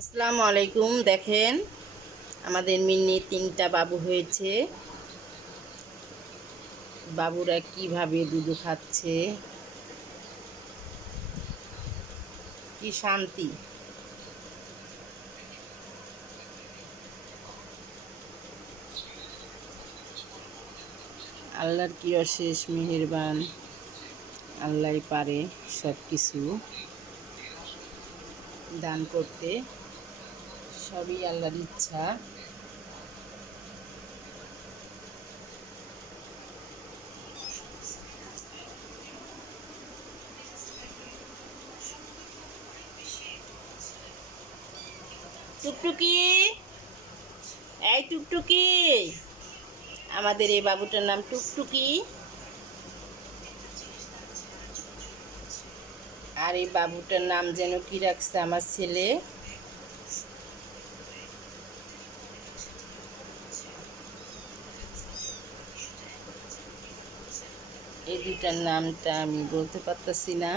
আসসালামু আলাইকুম, দেখেন আমাদের মিন্নি তিনটা বাবু হয়েছে। বাবুরা কীভাবে দুধ খাচ্ছে? কি শান্তি। আল্লাহর কি অশেষ মেহেরবান আল্লাহ পারে সব কিছু দান করতে সবই আল্লাহর ইচ্ছা। টুকটুকি, এই টুকটুকি। আমাদের এই বাবুটার নাম টুকটুকি। আর এই বাবুটার নাম যেন কি রাখছে আমার ছেলে? এই দুটার নামটা আমি বলতে পারতেছি না।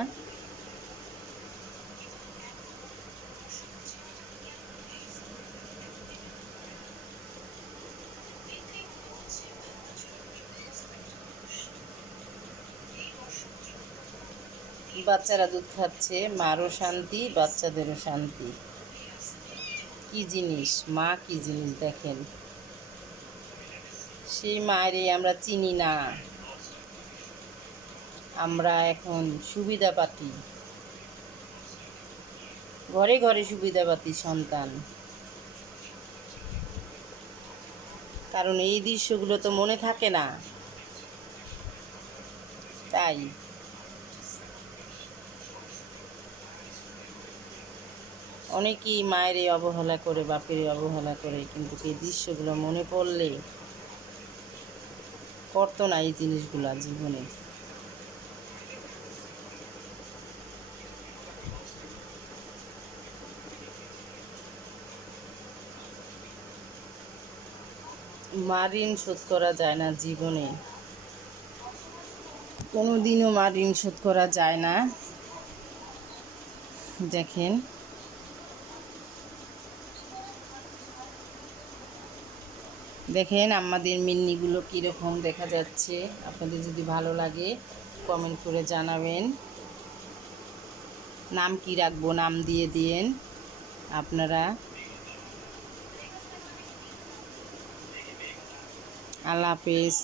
বাচ্চারা দুধ খাচ্ছে, মারও শান্তি, বাচ্চাদেরও শান্তি। কি জিনিস? মা কি জিনিস দেখেন? সেই মায়েরই আমরা চিনি না। আমরা এখন সুবিধা পাতি। ঘরে ঘরে সুবিধা পাতি সন্তান। কারণ এই দৃশ্যগুলো তো মনে থাকে না। তাই। অনেকেই মায়ের এই অবহেলা করে, বাপের অবহেলা করে, কিন্তু এই দৃশ্যগুলো মনে পড়লে করতো না এই জিনিসগুলা জীবনে। মা ঋণ শোধ করা যায় না জীবনে। কোনো দিনও মা ঋণ শোধ করা যায় না। দেখেন। দেখেন আমাদের মিন্নিগুলো কীরকম দেখা যাচ্ছে। আপনাদের যদি ভালো লাগে কমেন্ট করে জানাবেন। নাম কি রাখব? নাম দিয়ে দিয়েন। আপনারা আল্লাহ হাফেজ।